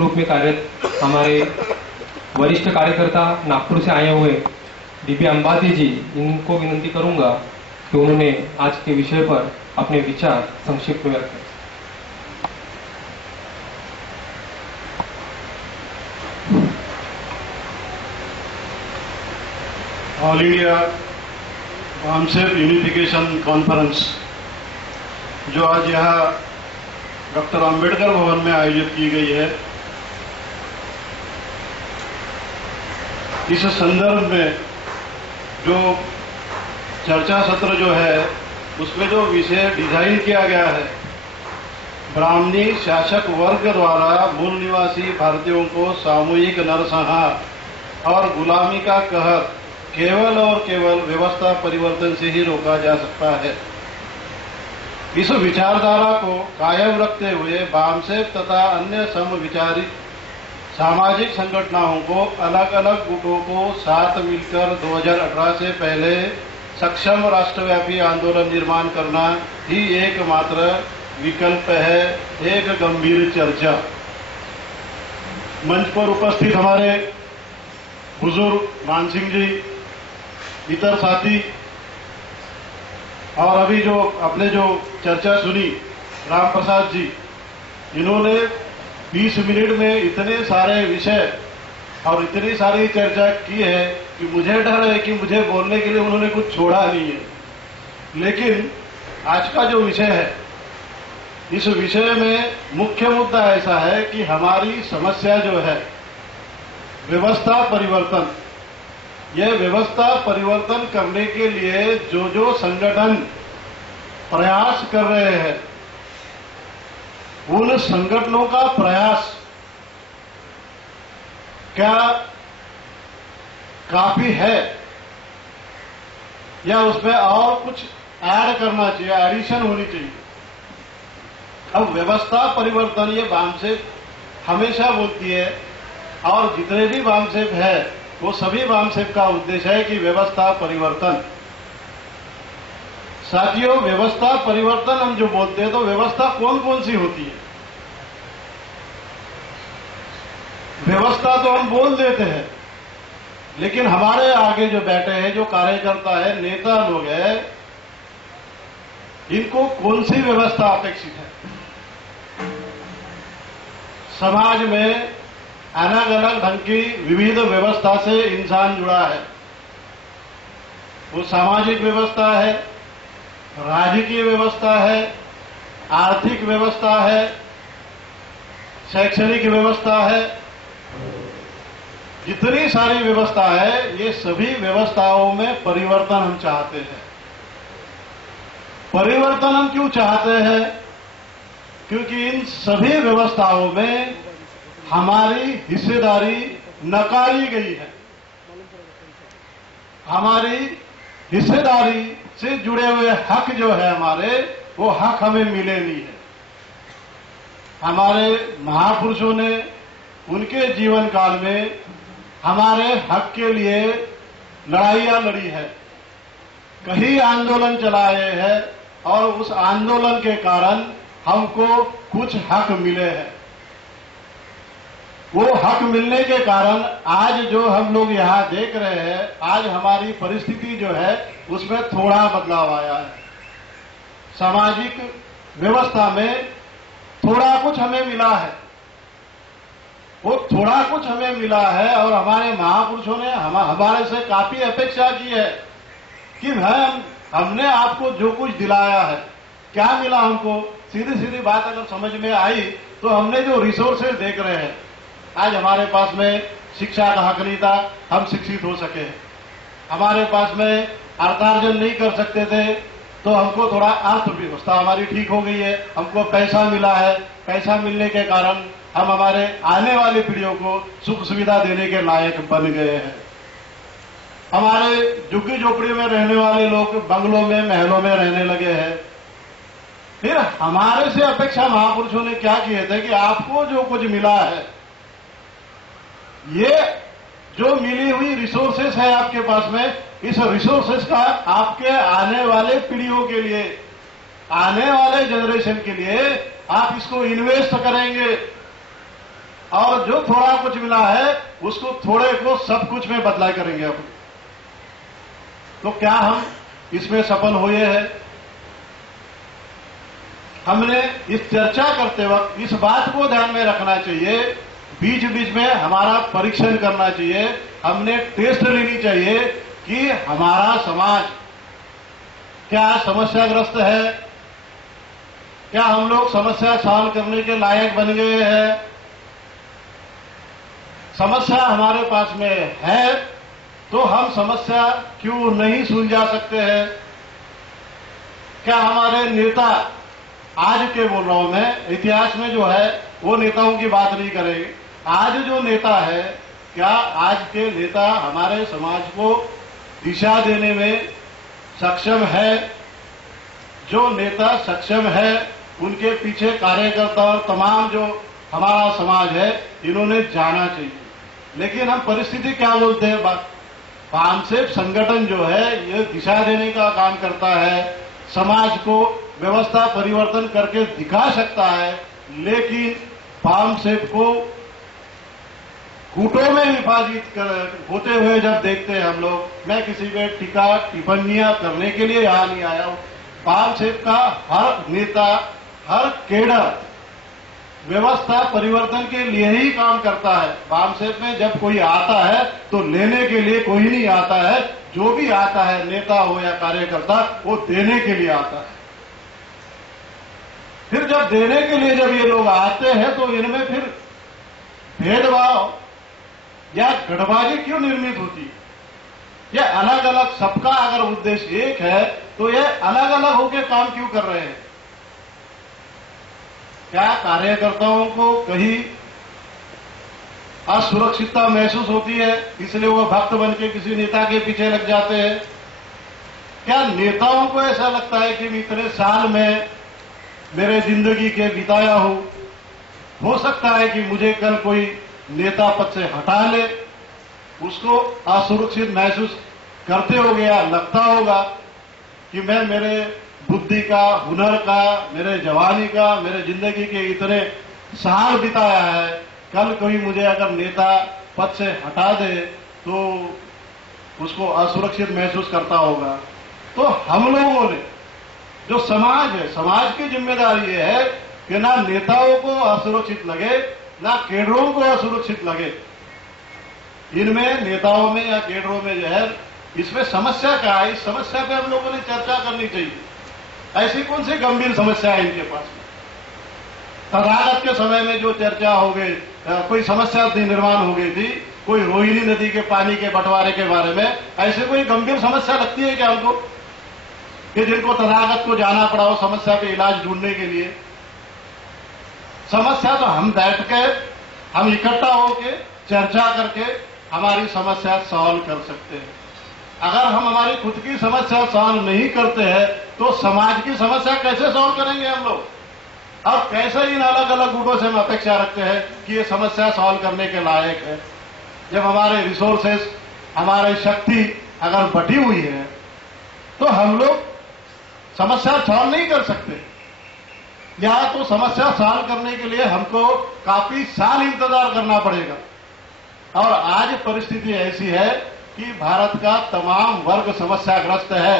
रूप में कार्यरत हमारे वरिष्ठ कार्यकर्ता नागपुर से आए हुए डीबी अंबाती जी, इनको विनती करूंगा कि उन्होंने आज के विषय पर अपने विचार संक्षिप्त में रखें। All India BAMCEF unification conference जो आज यहाँ डॉक्टर अंबेडकर भवन में आयोजित की गई है, इस संदर्भ में जो चर्चा सत्र जो है उसमें जो विषय डिजाइन किया गया है, ब्राह्मणी शासक वर्ग द्वारा मूल निवासी भारतीयों को सामूहिक नरसंहार और गुलामी का कहर केवल और केवल व्यवस्था परिवर्तन से ही रोका जा सकता है। इस विचारधारा को कायम रखते हुए बामसेफ तथा अन्य समविचारित सामाजिक संगठनों को अलग अलग गुटों को साथ मिलकर 2018 से पहले सक्षम राष्ट्रव्यापी आंदोलन निर्माण करना ही एकमात्र विकल्प है। एक गंभीर चर्चा। मंच पर उपस्थित हमारे बुजुर्ग मान सिंह जी, इतर साथी और अभी जो अपने जो चर्चा सुनी राम प्रसाद जी, इन्होंने 20 मिनट में इतने सारे विषय और इतनी सारी चर्चा की है कि मुझे डर है कि मुझे बोलने के लिए उन्होंने कुछ छोड़ा नहीं है। लेकिन आज का जो विषय है, इस विषय में मुख्य मुद्दा ऐसा है कि हमारी समस्या जो है व्यवस्था परिवर्तन, यह व्यवस्था परिवर्तन करने के लिए जो जो संगठन प्रयास कर रहे हैं, उन संगठनों का प्रयास क्या काफी है या उसमें और कुछ ऐड करना चाहिए, एडिशन होनी चाहिए। अब व्यवस्था परिवर्तन ये बामसेफ हमेशा बोलती है और जितने भी बामसेफ है वो सभी बामसेफ का उद्देश्य है कि व्यवस्था परिवर्तन। साथियों, व्यवस्था परिवर्तन हम जो बोलते हैं तो व्यवस्था कौन कौन सी होती है? व्यवस्था तो हम बोल देते हैं, लेकिन हमारे आगे जो बैठे हैं, जो कार्यकर्ता है, नेता लोग हैं, इनको कौन सी व्यवस्था अपेक्षित है? समाज में अलग अलग ढंग की विविध व्यवस्था से इंसान जुड़ा है। वो सामाजिक व्यवस्था है, राजकीय व्यवस्था है, आर्थिक व्यवस्था है, शैक्षणिक व्यवस्था है, जितनी सारी व्यवस्था है, ये सभी व्यवस्थाओं में परिवर्तन हम चाहते हैं। परिवर्तन हम क्यों चाहते हैं? क्योंकि इन सभी व्यवस्थाओं में हमारी हिस्सेदारी नकारी गई है। हमारी हिस्सेदारी से जुड़े हुए हक जो है हमारे, वो हक हमें मिले नहीं है। हमारे महापुरुषों ने उनके जीवन काल में हमारे हक के लिए लड़ाइयां लड़ी है, कई आंदोलन चलाए हैं और उस आंदोलन के कारण हमको कुछ हक मिले हैं। वो हक मिलने के कारण आज जो हम लोग यहाँ देख रहे हैं, आज हमारी परिस्थिति जो है उसमें थोड़ा बदलाव आया है। सामाजिक व्यवस्था में थोड़ा कुछ हमें मिला है, वो थोड़ा कुछ हमें मिला है और हमारे महापुरुषों ने हमारे से काफी अपेक्षा की है कि हमने आपको जो कुछ दिलाया है, क्या मिला हमको? सीधी सीधी बात अगर समझ में आई तो हमने जो रिसोर्सेज देख रहे हैं, आज हमारे पास में शिक्षा का हक नहीं था, हम शिक्षित हो सके। हमारे पास में अर्थार्जन नहीं कर सकते थे तो हमको थोड़ा अर्थव्यवस्था हमारी ठीक हो गई है, हमको पैसा मिला है। पैसा मिलने के कारण हम हमारे आने वाली पीढ़ियों को सुख सुविधा देने के लायक बन गए हैं। हमारे झुग्गी झोपड़ी में रहने वाले लोग बंगलों में, महलों में रहने लगे हैं। फिर हमारे से अपेक्षा महापुरुषों ने क्या किए थे कि आपको जो कुछ मिला है, ये जो मिली हुई रिसोर्सेस है आपके पास में, इस रिसोर्सेस का आपके आने वाले पीढ़ियों के लिए, आने वाले जनरेशन के लिए आप इसको इन्वेस्ट करेंगे, और जो थोड़ा कुछ मिला है उसको थोड़े को सब कुछ में बदला करेंगे अपन। तो क्या हम इसमें सफल हुए हैं? हमने इस चर्चा करते वक्त इस बात को ध्यान में रखना चाहिए, बीच बीच में हमारा परीक्षण करना चाहिए, हमने टेस्ट लेनी चाहिए कि हमारा समाज क्या समस्याग्रस्त है, क्या हम लोग समस्या सॉल्व करने के लायक बन गए हैं, समस्या हमारे पास में है तो हम समस्या क्यों नहीं सुलझा सकते हैं? क्या हमारे नेता, आज के बोल रहा हूं मैं, इतिहास में जो है वो नेताओं की बात नहीं करेंगे, आज जो नेता है, क्या आज के नेता हमारे समाज को दिशा देने में सक्षम है? जो नेता सक्षम है उनके पीछे कार्यकर्ता और तमाम जो हमारा समाज है इन्होंने जाना चाहिए। लेकिन हम परिस्थिति क्या बोलते हैं, वामसेप संगठन जो है ये दिशा देने का काम करता है, समाज को व्यवस्था परिवर्तन करके दिखा सकता है, लेकिन वामसेप को गुटों में विभाजित होते हुए जब देखते हैं हम लोग, मैं किसी पे टीका टिप्पणियां करने के लिए यहां नहीं आया हूं। वामसेप का हर नेता, हर केडर व्यवस्था परिवर्तन के लिए ही काम करता है। वामसेप में जब कोई आता है तो लेने के लिए कोई नहीं आता है, जो भी आता है नेता हो या कार्यकर्ता वो देने के लिए आता है। फिर जब देने के लिए जब ये लोग आते हैं तो इनमें फिर भेदभाव या गठबाजी क्यों निर्मित होती है? यह अलग अलग, सबका अगर उद्देश्य एक है तो ये अलग अलग होकर काम क्यों कर रहे हैं? क्या कार्यकर्ताओं को कहीं असुरक्षितता महसूस होती है इसलिए वो भक्त बन के किसी नेता के पीछे लग जाते हैं? क्या नेताओं को ऐसा लगता है कि इतने साल में मेरे जिंदगी के बिताया हूं, हो सकता है कि मुझे कल कोई नेता पद से हटा ले, उसको असुरक्षित महसूस करते होंगे या लगता होगा कि मैं मेरे बुद्धि का, हुनर का, मेरे जवानी का, मेरे जिंदगी के इतने साल बिताया है, कल कोई मुझे अगर नेता पद से हटा दे तो उसको असुरक्षित महसूस करता होगा। तो हम लोगों ने जो समाज है, समाज की जिम्मेदारी ये है कि ना नेताओं को असुरक्षित लगे, ना केडरों को असुरक्षित लगे। इनमें नेताओं में या केडरों में जो है, इसमें समस्या क्या है, इस समस्या पे हम लोगों ने चर्चा करनी चाहिए। ऐसी कौन सी गंभीर समस्या है इनके पास में? तथागत के समय में जो चर्चा हो गई, कोई समस्या निर्माण हो गई थी, कोई रोहिणी नदी के पानी के बंटवारे के बारे में, ऐसे कोई गंभीर समस्या लगती है क्या हमको कि जिनको तथागत को जाना पड़ा हो समस्या पे इलाज ढूंढने के लिए? समस्या तो हम बैठ के, हम इकट्ठा होके चर्चा करके हमारी समस्या सॉल्व कर सकते हैं। अगर हम हमारी खुद की समस्या सॉल्व नहीं करते हैं तो समाज की समस्या कैसे सॉल्व करेंगे हम लोग? और कैसे इन अलग अलग गुटों से हम अपेक्षा रखते हैं कि ये समस्या सॉल्व करने के लायक है, जब हमारे रिसोर्सेस, हमारी शक्ति अगर बटी हुई है तो हम लोग समस्या सॉल्व नहीं कर सकते। या तो समस्या सॉल्व करने के लिए हमको काफी साल इंतजार करना पड़ेगा। और आज परिस्थिति ऐसी है कि भारत का तमाम वर्ग समस्याग्रस्त है।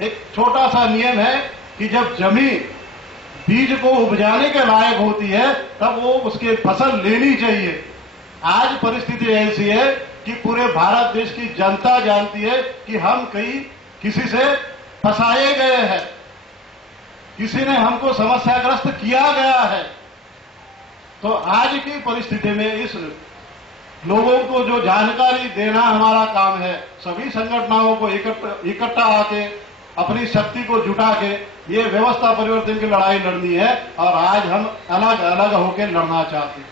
एक छोटा सा नियम है कि जब जमीन बीज को उपजाने के लायक होती है तब वो उसकी फसल लेनी चाहिए। आज परिस्थिति ऐसी है कि पूरे भारत देश की जनता जानती है कि हम कहीं किसी से फंसाए गए हैं, किसी ने हमको समस्याग्रस्त किया गया है। तो आज की परिस्थिति में इस लोगों को जो जानकारी देना हमारा काम है, सभी संगठनों को इकट्ठा आके अपनी शक्ति को जुटा के ये व्यवस्था परिवर्तन की लड़ाई लड़नी है। और आज हम अलग अलग होकर लड़ना चाहते हैं।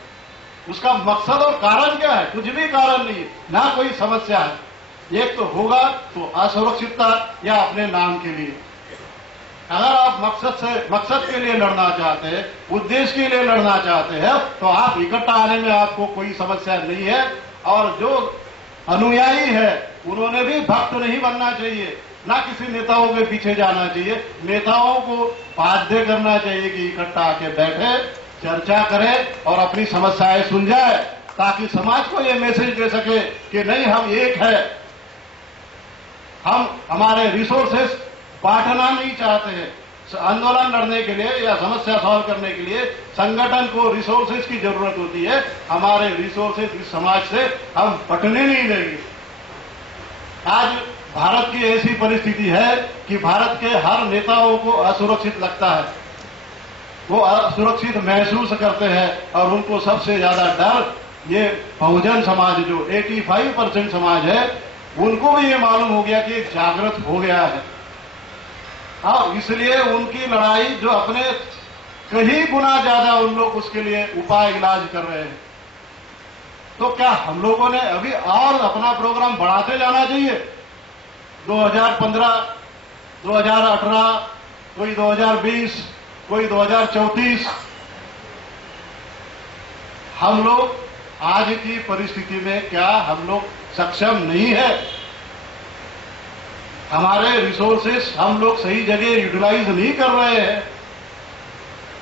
उसका मकसद और कारण क्या है? कुछ भी कारण नहीं है, ना कोई समस्या है। एक तो होगा तो असुरक्षितता या अपने नाम के लिए। अगर आप मकसद के लिए लड़ना चाहते हैं, उद्देश्य के लिए लड़ना चाहते हैं, तो आप इकट्ठा आने में आपको कोई समस्या नहीं है। और जो अनुयायी है उन्होंने भी भक्त नहीं बनना चाहिए, ना किसी नेताओं के पीछे जाना चाहिए। नेताओं को बाध्य करना चाहिए कि इकट्ठा आके बैठे, चर्चा करे और अपनी समस्याएं सुलझाए, ताकि समाज को ये मैसेज दे सके कि नहीं, हम एक है, हम हमारे रिसोर्सेस बांटना नहीं चाहते हैं। आंदोलन लड़ने के लिए या समस्या सॉल्व करने के लिए संगठन को रिसोर्सेज की जरूरत होती है। हमारे रिसोर्सेज इस समाज से हम बंटने नहीं देंगे। आज भारत की ऐसी परिस्थिति है कि भारत के हर नेताओं को असुरक्षित लगता है, वो असुरक्षित महसूस करते हैं और उनको सबसे ज्यादा डर ये बहुजन समाज जो 85% समाज है, उनको भी ये मालूम हो गया कि जागृत हो गया है। और इसलिए उनकी लड़ाई जो अपने कहीं गुना ज्यादा उन लोग उसके लिए उपाय इलाज कर रहे हैं। तो क्या हम लोगों ने अभी और अपना प्रोग्राम बढ़ाते जाना चाहिए? 2015, 2018, कोई 2020, कोई 2034। हम लोग आज की परिस्थिति में क्या हम लोग सक्षम नहीं है? हमारे रिसोर्सेस हम लोग सही जगह यूटिलाइज नहीं कर रहे हैं।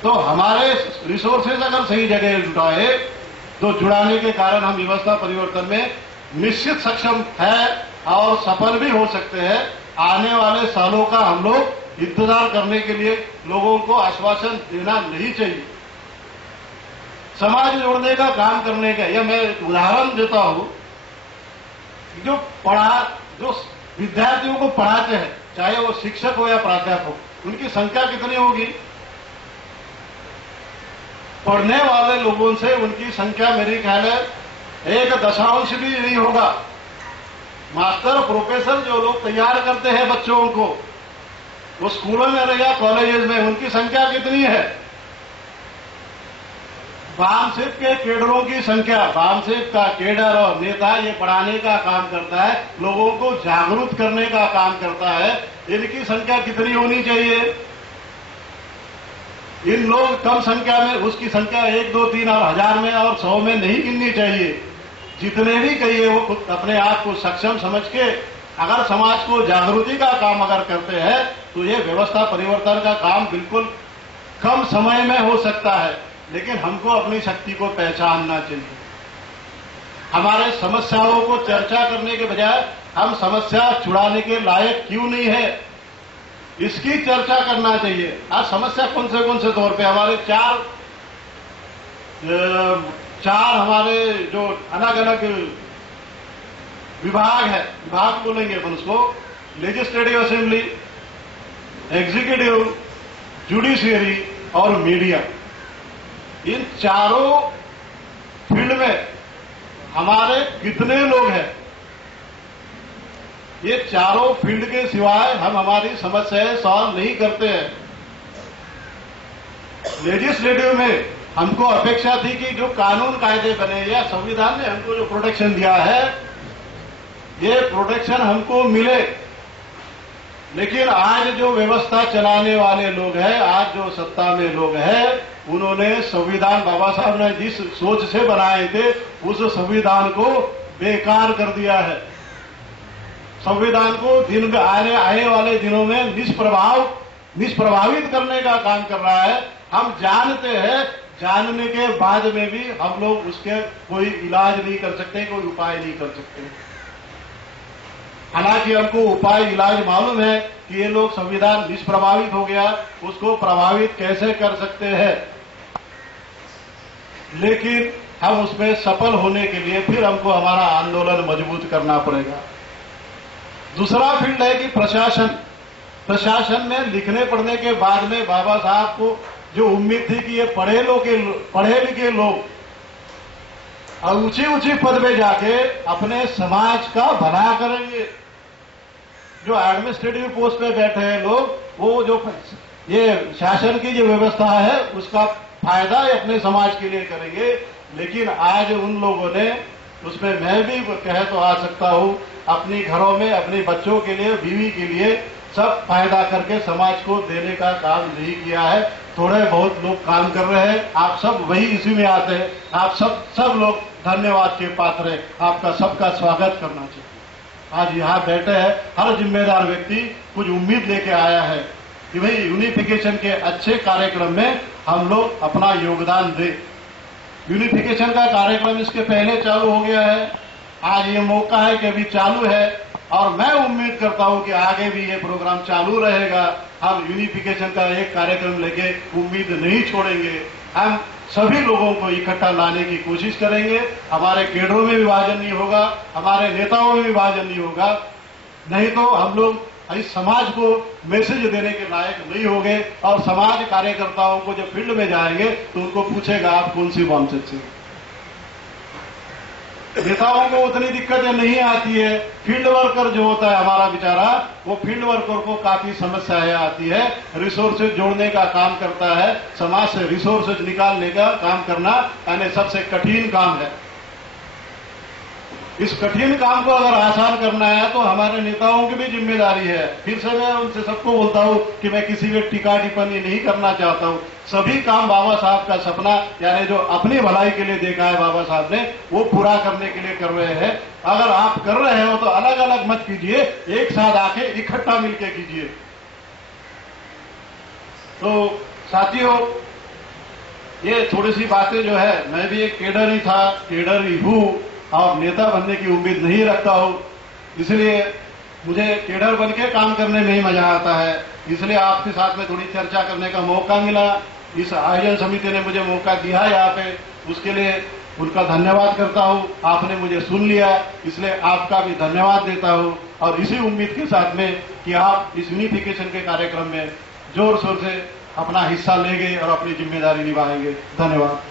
तो हमारे रिसोर्सेस अगर सही जगह जुटाए तो जुड़ाने के कारण हम व्यवस्था परिवर्तन में निश्चित सक्षम है और सफल भी हो सकते हैं। आने वाले सालों का हम लोग इंतजार करने के लिए लोगों को आश्वासन देना नहीं चाहिए। समाज जोड़ने का काम करने का, यह मैं एक उदाहरण देता हूं। जो विद्यार्थियों को पढ़ाते हैं, चाहे वो शिक्षक हो या प्राध्यापक, उनकी संख्या कितनी होगी? पढ़ने वाले लोगों से उनकी संख्या मेरी ख्याल है 1 भी नहीं होगा। मास्टर प्रोफेसर जो लोग तैयार करते हैं बच्चों को, वो स्कूलों में या कॉलेजेस में, उनकी संख्या कितनी है? वामसेप के केडरों की संख्या, वामसेप का केडर और नेता ये पढ़ाने का काम करता है, लोगों को जागरूक करने का काम करता है। इनकी संख्या कितनी होनी चाहिए? इन लोग कम संख्या में, उसकी संख्या 1, 2, 3 और 1000 में और 100 में नहीं गिननी चाहिए। जितने भी कहिए वो खुद अपने आप को सक्षम समझ के अगर समाज को जागृति का काम अगर करते हैं तो ये व्यवस्था परिवर्तन का काम बिल्कुल कम समय में हो सकता है। लेकिन हमको अपनी शक्ति को पहचानना चाहिए। हमारे समस्याओं को चर्चा करने के बजाय हम समस्या छुड़ाने के लायक क्यों नहीं है, इसकी चर्चा करना चाहिए। आज समस्या कौन से तौर पे हमारे चार हमारे जो अलग अलग विभाग है, विभाग बोलेंगे अपन उसको, लेजिस्लेटिव असेंबली, एग्जीक्यूटिव, जुडिशियरी और मीडिया। इन चारों फील्ड में हमारे कितने लोग हैं? ये चारों फील्ड के सिवाय हम हमारी समस्याएं सॉल्व नहीं करते हैं। लेजिस्लेटिव में हमको अपेक्षा थी कि जो कानून कायदे बने या संविधान ने हमको जो प्रोटेक्शन दिया है, ये प्रोटेक्शन हमको मिले। लेकिन आज जो व्यवस्था चलाने वाले लोग हैं, आज जो सत्ता में लोग हैं, उन्होंने संविधान बाबा साहब ने जिस सोच से बनाए थे उस संविधान को बेकार कर दिया है। संविधान को दिन में आने वाले दिनों में निष्प्रभावित करने का काम कर रहा है। हम जानते हैं, जानने के बाद में भी हम लोग उसके कोई इलाज नहीं कर सकते, कोई उपाय नहीं कर सकते। हालांकि हमको उपाय इलाज मालूम है कि ये लोग संविधान निष्प्रभावित हो गया, उसको प्रभावित कैसे कर सकते हैं। लेकिन हम उसमें सफल होने के लिए फिर हमको हमारा आंदोलन मजबूत करना पड़ेगा। दूसरा फील्ड है कि प्रशासन। प्रशासन में लिखने पढ़ने के बाद में बाबा साहब को जो उम्मीद थी कि ये पढ़े लिखे लोग और ऊंची पद पे जाके अपने समाज का भला करेंगे। जो एडमिनिस्ट्रेटिव पोस्ट पे बैठे हैं लोग, वो जो ये शासन की जो व्यवस्था है उसका फायदा अपने समाज के लिए करेंगे। लेकिन आज उन लोगों ने, उसमें मैं भी कह तो आ सकता हूं, अपने घरों में अपने बच्चों के लिए, बीवी के लिए सब फायदा करके समाज को देने का काम नहीं किया है। थोड़े बहुत लोग काम कर रहे हैं, आप सब वही इसी में आते हैं। आप सब लोग धन्यवाद के पात्र हैं। आपका सबका स्वागत करना चाहिए। आज यहाँ बैठे हैं, हर जिम्मेदार व्यक्ति कुछ उम्मीद लेके आया है कि भाई यूनिफिकेशन के अच्छे कार्यक्रम में हम लोग अपना योगदान दें। यूनिफिकेशन का कार्यक्रम इसके पहले चालू हो गया है, आज ये मौका है कि अभी चालू है और मैं उम्मीद करता हूं कि आगे भी ये प्रोग्राम चालू रहेगा। हम यूनिफिकेशन का एक कार्यक्रम लेके उम्मीद नहीं छोड़ेंगे, हम सभी लोगों को इकट्ठा लाने की कोशिश करेंगे। हमारे केडरों में विभाजन नहीं होगा, हमारे नेताओं में विभाजन नहीं होगा, नहीं तो हम लोग इस समाज को मैसेज देने के लायक नहीं होंगे और समाज कार्यकर्ताओं को जब फील्ड में जाएंगे तो उनको पूछेगा आप कौन सी वामचत से। नेताओं को उतनी दिक्कतें नहीं आती है, फील्ड वर्कर जो होता है हमारा बेचारा, वो फील्ड वर्कर को काफी समस्याएं आती है। रिसोर्सेज जोड़ने का काम करता है, समाज से रिसोर्सेज निकालने का काम करना यानी सबसे कठिन काम है। इस कठिन काम को अगर आसान करना है तो हमारे नेताओं की भी जिम्मेदारी है। फिर से मैं उनसे सबको बोलता हूं कि मैं किसी पे टीका टिप्पणी नहीं करना चाहता हूं। सभी काम बाबा साहब का सपना यानी जो अपनी भलाई के लिए देखा है बाबा साहब ने, वो पूरा करने के लिए कर रहे हैं। अगर आप कर रहे हो तो अलग अलग मत कीजिए, एक साथ आके इकट्ठा मिलकर कीजिए। तो साथियों, ये थोड़ी सी बातें जो है, मैं भी एक केडर ही था, केडर ही हूं और नेता बनने की उम्मीद नहीं रखता हूं, इसलिए मुझे केडर बन के काम करने में ही मजा आता है। इसलिए आपके साथ में थोड़ी चर्चा करने का मौका मिला, इस आयोजन समिति ने मुझे मौका दिया यहाँ पे, उसके लिए उनका धन्यवाद करता हूं। आपने मुझे सुन लिया, इसलिए आपका भी धन्यवाद देता हूं और इसी उम्मीद के साथ में कि आप इस यूनिफिकेशन के कार्यक्रम में जोर शोर से अपना हिस्सा लेंगे और अपनी जिम्मेदारी निभाएंगे। धन्यवाद।